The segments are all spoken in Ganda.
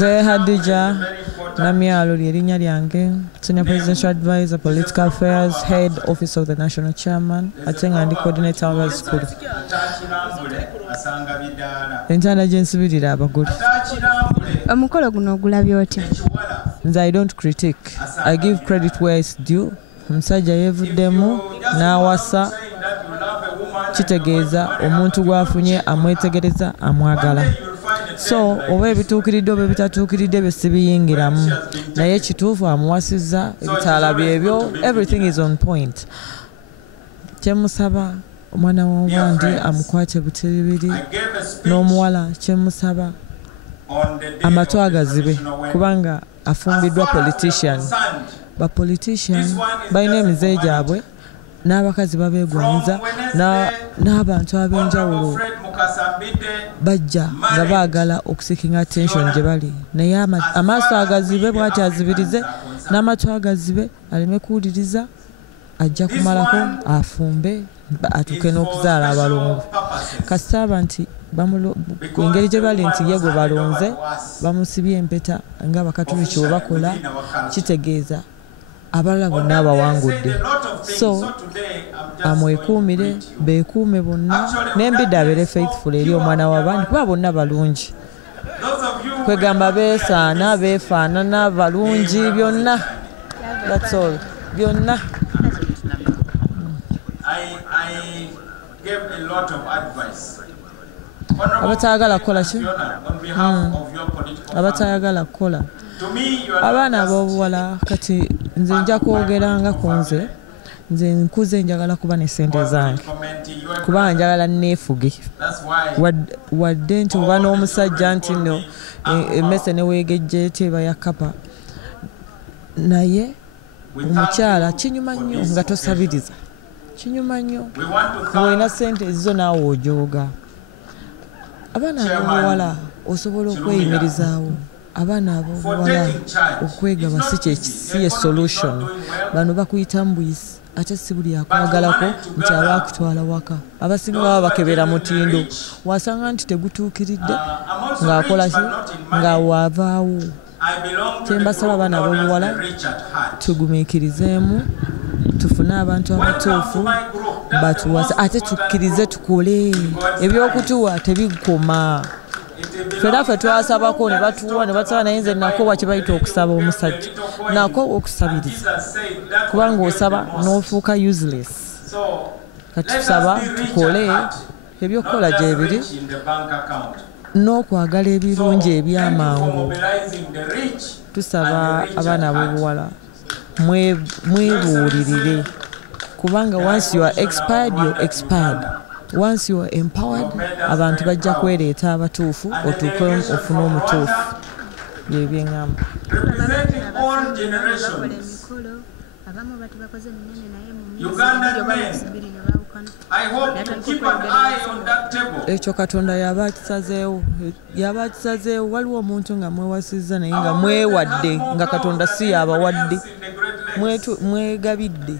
Nze Hadija Namyalo lyerinnya lyange, Senior Presidential Advisor, Political Affairs, Head Office of the National Chairman, ate nga ndi Coordinator w'abazzukulu. Entanda gye nsibirira abagole. Omukolo guno ogulabye otya? Nze I don't critique. I give credit where it's due. Omusajja yeevuddemu n'awasa, kitegeeza omuntu gw'afunye amwetegereza amwagala. So oba ebituukiridde oba ebitatuukiridde bye sibiyingiramu, naye kituufu amuwasizza ebitaala byebyo, everything is on point. Kyemusaba omwana w'obwandi amukwate butiribiri, n'omuwala kyemusaba amatu agazibe kubanga afumbiddwa politician. Ba politician balina emize gyabwe n'abakazi babeegwanyiza n'abantu ab'enjawulo bajja nga baagala okuseeking attention gye bali, naye amaaso agazibe bw'ati azibirize n'amatu agazibe aleme kuwuliriza, ajja kumalako afumbe atuuke n'okuzaala abalongo. Kasitaba nti ku ngeri gye bali nti ye gwe balonze bamusibye empeta nga bakatuliki bwe bakola, kitegeeza abalala bonna abawangudde. So amwekuumire, beekuume bonna, n'Embidde abeere faithful eri omwana w'abandi kuba bonna balungi. Kwegamba beesaana, beefaanana, balungi, byonna. That's all. Byonna. I gave a lot of advice. Abatayagala kukola ki? Abatayagala kukola. Abaana ab'obuwala kati nze nja kwogeranga ku nze nkuze njagala kuba ne ssente zange kubanga njagala neefuge wadde nti oba n'omusajja nti no emmese ne weegejje teba ya kapa, naye omukyala kinyuma nnyo nga tosabiriza, kinyuma nnyo ng'olina ssente ezizo naawe ojooga. Abaana ab'obuwala osobola okweyimirizaawo. Abaana ab'obuwala okwegaba si ye solution. Bano bakuyita mbuyisi ate si buli akwagalako nti aba akutwala waka. Abasinga baba bakebera mutindo, wasanga nti tegutuukiridde ng'akola ki nga waavaawo. Kyembasaba abaana ab'obuwala tugumiikirizeemu, tufune abantu abatuufu batuwasa ate tukkirize tukole. Ebyokutuwa tebikoma. Ffe twasabako ne batuwa ne basaba, naye nze nakobwa kye bayita okusaba omusajja, nakobwa okusabiriza kubanga osaba n'ofuuka useless. Kati tusaba tukole ebyokukola gye biri n'okwagala ebirungi ebyamangu. Tusaba abaana ab'obuwala mwebuulirire kubanga once you are expired, you are expired. Once you are empowered, abantu bajja kwereeta abatuufu otuuke ofune omutuufu. Bye byeŋŋamba. Ekyo Katonda yaba akisazeewo. Waliwo omuntu nga mwewasizza naye nga mwewadde nga Katonda si yabawadde. Mwegabidde.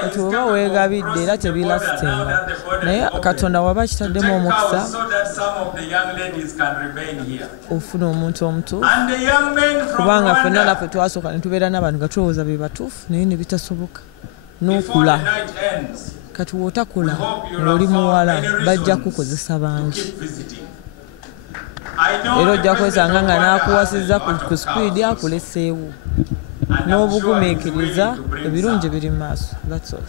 Kati oba weegabidde era tebilasitenga. Naye Katonda waba akitaddemu omukisa ofuna omuntu omutuufu. Kubanga ffenna naffe twasooka ne tubeera n'abantu nga tulowooza be batuufu naye ne bitasoboka. N'okula. Kati w'otakola ng'oli muwala bajja kukozesa bangi. Era ojja kwesanga nga n'akuwasizza ku sipiidi akuleseewo. N'obugumiikiriza ebirungi biri mu maaso. That's all.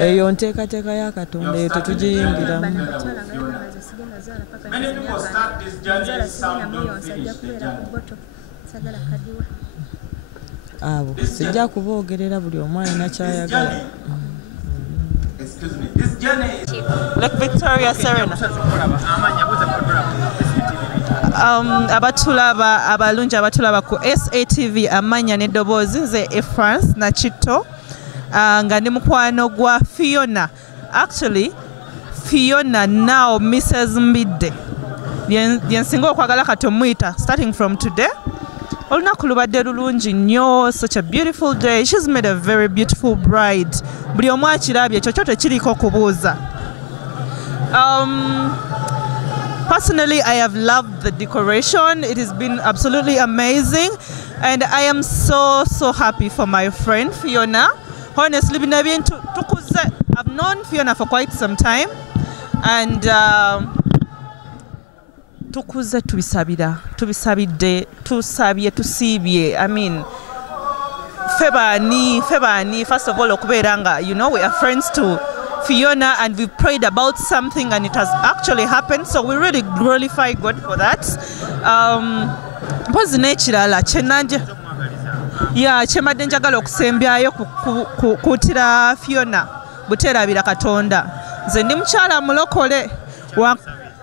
Eyo nteekateeka ya Katonda eyo tetugiyingiramu. Abo sijja kuboogerera, buli omu alina ky'ayagala. Like Victoria Serena. Abatulaba abalungi abatulaba ku SATV amanya n'eddoboozi, nze France Nakitto nga ndi mukwano gwa Fiona. Actually Fiona now Mrs. Mbidde lyensinga okwagala kati omuyita starting from today. Olunaku lubadde lulungi nnyo, such a beautiful day. She's made a very beautiful bride. Buli omu akirabye ekyo kyo tekiriko kubuuza. Personally, I have loved the decoration. It has been absolutely amazing. And I am so happy for my friend Fiona. Honestly, I've known Fiona for quite some time. And tukuze tubisabidde tusibye. I mean, Febani, first of all, okuberanga, you know, we are friends to Fiona and we prayed about something and it has actually happened. So we really glorify God for that. Mpozi n'ekirala kyenanje kyemadde njagala okusembyayo kuutira Fiona buteerabira Katonda. Nze ndi mukyala mulokole,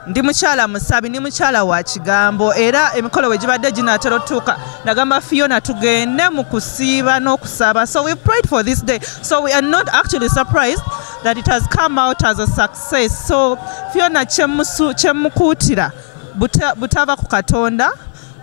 ndi mukyala musabi, ndi mukyala wa kigambo, era emikolo we gibadde ginaatera otuuka nagamba Fiona tugende mu kusiiba n'okusaba. So we prayed for this day. So we are not actually surprised that it has come out as a success. So Fiona kyemukuutira butava ku Katonda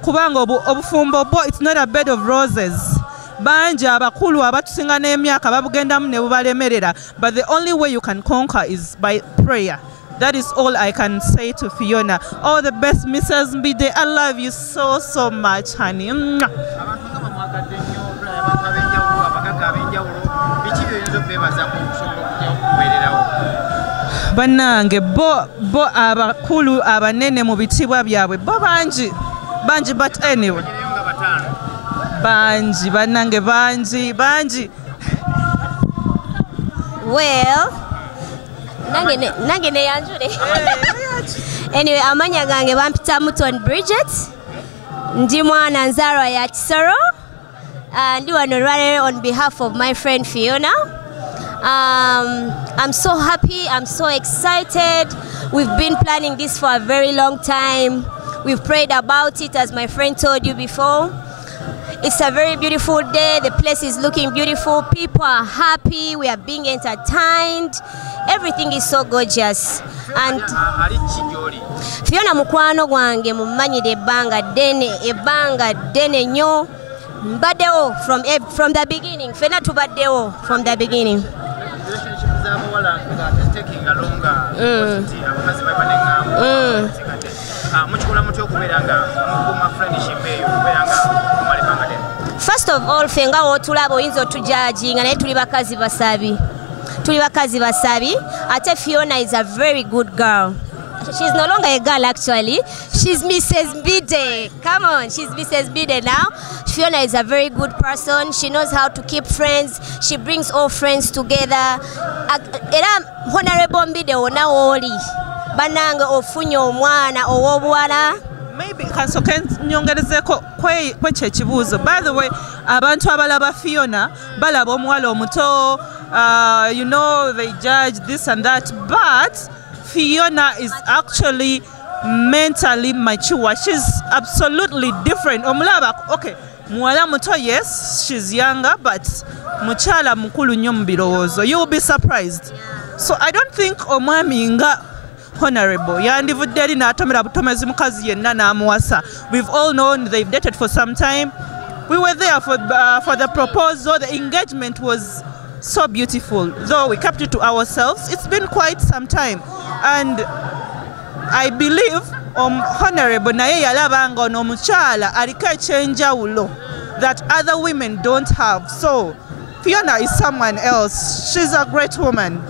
kubanga obufumbo bwo, it's not a bed of roses. Banji abakulu abatusinga n'emyaka babugendamu ne bubalemerera, but the only way you can conquer is by prayer. That is all I can say to Fiona. All the best, Mrs. Mbidde. I love you so much, honey. Banange bo abakulu abanene mu bitibwa byabwe bo banji, but anyway. Banji, banange banji. Well, nange neyanjule. Anyway, amanya gange bampita Muton Bridget. Ndi mwana nzarwa ya Kisoro. Ndi wano lwalero on behalf of my friend Fiona. I'm so happy, I'm so excited. We've been planning this for a very long time. We've prayed about it, as my friend told you before. It's a very beautiful day. The place is looking beautiful. People are happy. We are being entertained. Everything is so gorgeous. And Fiona mukwano gwange mumanyire ebbanga ddene nnyo. Mbaddewo from the beginning. Fena tubaddewo from the beginning. First of all, fenga wotulabo inzo tujajinga naye tuli bakazi basabi. Ate Fiona is a very good girl. She's no longer a girl actually. She's Mrs. Mbidde. Come on, she's Mrs. Mbidde now. Fiona is a very good person. She knows how to keep friends. She brings all friends together. Era Honorable Mbidde wona woli. Bananga ofunye omwana ow'obuwala. Maybe kansoke nyongerezeko kweche ekibuuzo. By the way, abantu abalaba Fiona balaba omuwala omuto, you know, they judge this and that, but Fiona is actually mentally mature. She's absolutely different. Omulaba, okay, muwala muto, yes, she's younger, but muchala mukulu nnyo mu birowoozo. You will be surprised. So I don't think omwami nga Honorable yandivudde eri n'atomera butomezi mukazi yenna n'amuwasa. We've all known they've dated for some time. We were there for the proposal. The engagement was so beautiful. Though we kept it to ourselves, it's been quite some time. And I believe Honorable naye yalabanga ono omukyala aliko ekyenjawulo that other women don't have. So Fiona is someone else. She's a great woman.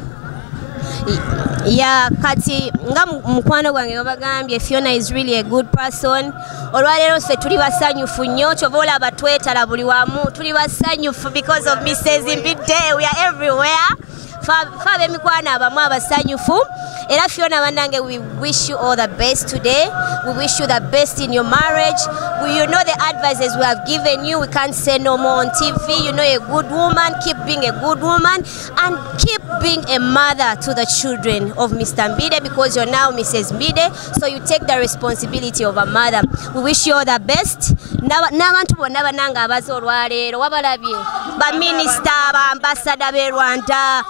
Yeah, kati nga mukwano gwange babagambye Fiona is really a good person. Olwaleero ffe tuli basanyufu nnyo, kyova olaba twetala buli wamu, tuli basanyufu because of Mrs. Mbidde. We are everywhere. Fabe mikwano abamu abasanyufu. Era Fiona bandange, we wish you all the best today. We wish you the best in your marriage. You know the advices we have given you. We can't say no more on TV. You know, a good woman, keep being a good woman and keep being a mother to the children of Mr. Mbidde, because you're now Mrs. Mbidde, so you take the responsibility of a mother. We wish you all the best. N'abantu bonna bananga abaze olwaleero wabalabye baminister, baambasada b'e Rwanda,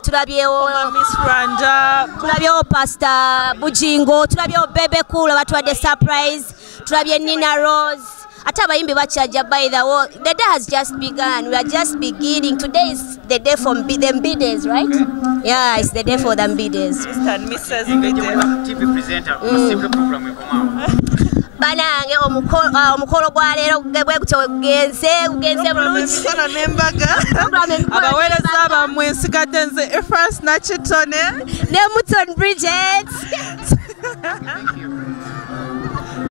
tulabyewo Miss Rwanda, tulabyewo pastor Bujingo, tulabyewo Bebe Cool abatuwadde surprise, tulabye Nina Rose. ate abayimbi bakyajja. By the way, the day has just begun. We are just beginning. Today is the day for the Mbiddes, right? Yeah, it's the day for the Mbiddes. Mr. and Mrs. Mbidde. TV presenter, secret program we come out. Banange omukolo gwa leero bwe gutyo gugenze bulungi. Mbaga. Abaweereza bammwe nsigadde nze Efrance Nakitto ne Muton Bridget.